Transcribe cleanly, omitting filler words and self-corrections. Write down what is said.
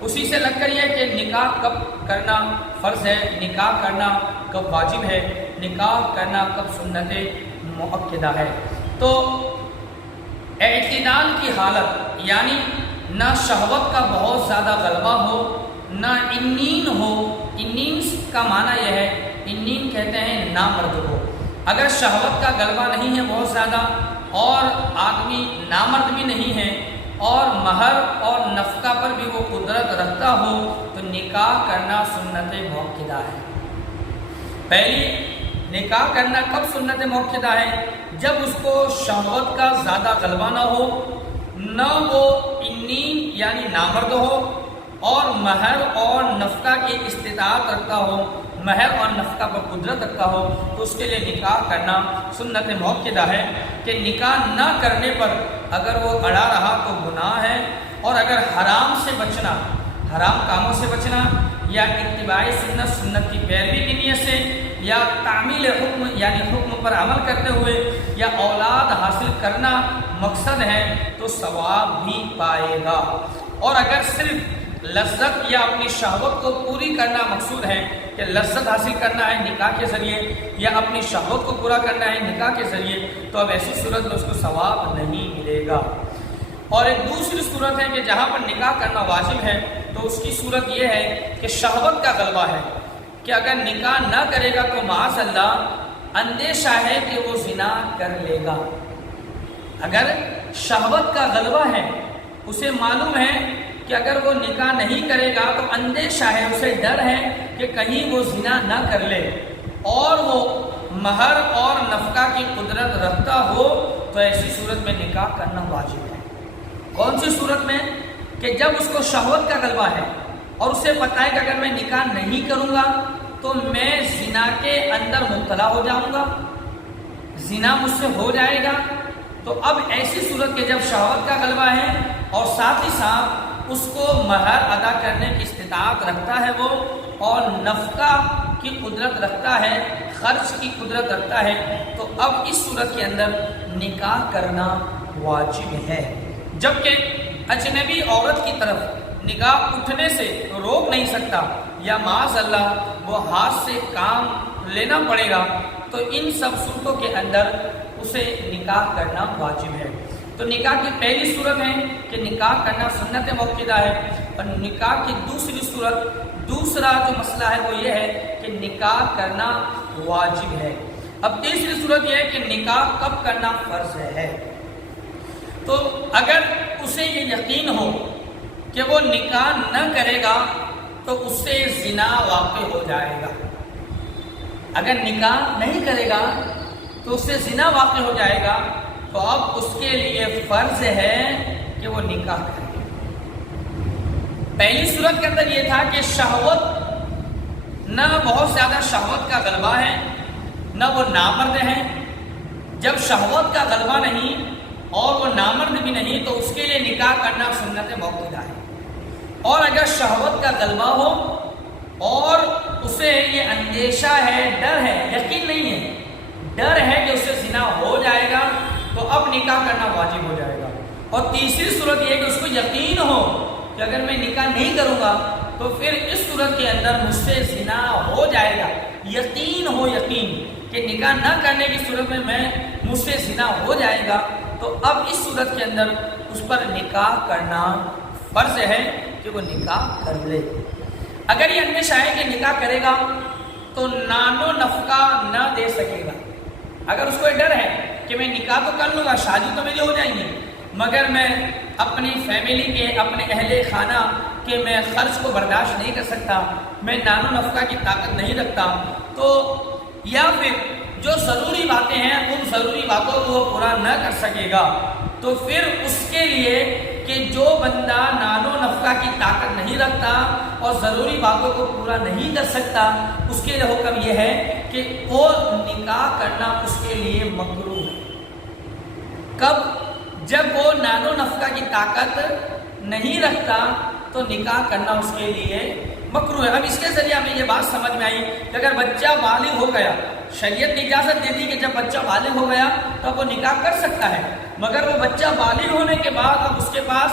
اسی سے لگ کر یہ کہ نکاح کب کرنا فرض ہے، نکاح کرنا کب واجب ہے، نکاح کرنا کب سنت مؤکدہ ہے۔ تو اعتدال کی حالت یعنی نہ شہوت کا بہت زیادہ غلبہ ہو، نہ انین ہو۔ انین کا معنی یہ ہے، انین کہتے ہیں نامرد کو۔ اگر شہوت کا غلبہ نہیں ہے بہت زیادہ اور آدمی نامرد بھی نہیں ہے اور مہر اور نفقہ پر بھی وہ قدرت رکھتا ہو تو نکاح کرنا سنت مؤکدہ ہے۔ پہلی نکاح کرنا کب سنت مؤکدہ ہے؟ جب اس کو شہوت کا زیادہ غلبہ نہ ہو، نہ وہ انین یعنی نامرد ہو اور مہر اور نفقہ کی استطاعت رکھتا ہو، مہر اور نفقہ پر قدرت رکھتا ہو، تو اس کے لیے نکاح کرنا سنت مؤکدہ ہے۔ کہ نکاح نہ کرنے پر اگر وہ اڑا رہا تو گناہ ہے، اور اگر حرام سے بچنا، حرام کاموں سے بچنا یا اتباع سنت، سنت کی پیروی کی نیت سے، یا تعمیل حکم یعنی حکم پر عمل کرتے ہوئے یا اولاد حاصل کرنا مقصد ہے تو ثواب بھی پائے گا۔ اور اگر صرف لذت یا اپنی شہوت کو پوری کرنا مقصود ہے کہ لذت حاصل کرنا ہے نکاح کے ذریعے یا اپنی شہوت کو پورا کرنا ہے نکاح کے ذریعے، تو اب ایسی صورت میں اس کو ثواب نہیں ملے گا۔ اور ایک دوسری صورت ہے کہ جہاں پر نکاح کرنا واجب ہے تو اس کی صورت یہ ہے کہ شہوت کا غلبہ ہے، کہ اگر نکاح نہ کرے گا تو معاذ اللہ اندیشہ ہے کہ وہ زنا کر لے گا۔ اگر شہوت کا غلبہ ہے، اسے معلوم ہے کہ اگر وہ نکاح نہیں کرے گا تو اندیشہ ہے، اسے ڈر ہے کہ کہیں وہ زنا نہ کر لے، اور وہ مہر اور نفقہ کی قدرت رکھتا ہو تو ایسی صورت میں نکاح کرنا واجب ہے۔ کون سی صورت میں؟ کہ جب اس کو شہوت کا غلبہ ہے اور اسے پتہ ہے کہ اگر میں نکاح نہیں کروں گا تو میں زنا کے اندر مبتلا ہو جاؤں گا، زنا مجھ سے ہو جائے گا، تو اب ایسی صورت کے جب شہوت کا غلبہ ہے اور ساتھ ہی ساتھ اس کو مہر ادا کرنے کی استطاعت رکھتا ہے وہ، اور نفقہ کی قدرت رکھتا ہے، خرچ کی قدرت رکھتا ہے، تو اب اس صورت کے اندر نکاح کرنا واجب ہے۔ جبکہ اجنبی عورت کی طرف نگاہ اٹھنے سے روک نہیں سکتا، یا معاذ اللہ وہ ہاتھ سے کام لینا پڑے گا، تو ان سب صورتوں کے اندر اسے نکاح کرنا واجب ہے۔ تو نکاح کی پہلی صورت ہے کہ نکاح کرنا سنت مؤکدہ ہے، اور نکاح کی دوسری صورت، دوسرا جو مسئلہ ہے وہ یہ ہے کہ نکاح کرنا واجب ہے۔ اب تیسری صورت یہ ہے کہ نکاح کب کرنا فرض ہے۔ تو اگر اسے یہ یقین ہو کہ وہ نکاح نہ کرے گا تو اس سے زنا واقع ہو جائے گا، اگر نکاح نہیں کرے گا تو اس سے زنا واقع ہو جائے گا، تو اب اس کے لیے فرض ہے کہ وہ نکاح کرے۔ پہلی صورت کے اندر یہ تھا کہ شہوت، نہ بہت زیادہ شہوت کا غلبہ ہے، نہ وہ نامرد ہیں۔ جب شہوت کا غلبہ نہیں اور وہ نامرد بھی نہیں تو اس کے لیے نکاح کرنا سنت مؤکدہ ہے۔ اور اگر شہوت کا غلبہ ہو اور اسے یہ اندیشہ ہے، ڈر ہے، یقین نہیں ہے، ڈر ہے کہ اسے زنا ہو جائے گا، تو اب نکاح کرنا واجب ہو جائے گا۔ اور تیسری صورت یہ ہے کہ اس کو یقین ہو کہ اگر میں نکاح نہیں کروں گا تو پھر اس صورت کے اندر مجھ سے زنا ہو جائے گا، یقین ہو، یقین کہ نکاح نہ کرنے کی صورت میں مجھ سے زنا ہو جائے گا، تو اب اس صورت کے اندر اس پر نکاح کرنا فرض ہے کہ وہ نکاح کر لے۔ اگر یہ اندیشہ ہے کہ نکاح کرے گا تو نان و نفقہ نہ دے سکے گا، اگر اس کو ڈر ہے کہ میں نکاح تو کر لوں گا، شادی تو میری ہو جائیں گی، مگر میں اپنی فیملی کے، اپنے اہل خانہ کے میں خرچ کو برداشت نہیں کر سکتا، میں نان و نفقہ کی طاقت نہیں رکھتا، تو یا پھر جو ضروری باتیں ہیں ان ضروری باتوں کو وہ پورا نہ کر سکے گا، تو پھر اس کے لیے کہ جو بندہ نان و نفقہ کی طاقت نہیں رکھتا اور ضروری باتوں کو پورا نہیں کر سکتا، اس کے لیے حکم یہ ہے کہ وہ نکاح کرنا اس کے لیے مکروہ ہے۔ کب؟ جب وہ نان و نفقہ کی طاقت نہیں رکھتا تو نکاح کرنا اس کے لیے مکروہ ہے۔ اب اس کے ذریعے ہمیں یہ بات سمجھ میں آئی کہ اگر بچہ بالغ ہو گیا، شریعت نے اجازت دے دی کہ جب بچہ بالغ ہو گیا تب وہ نکاح کر سکتا ہے، مگر وہ بچہ بالغ ہونے کے بعد اب اس کے پاس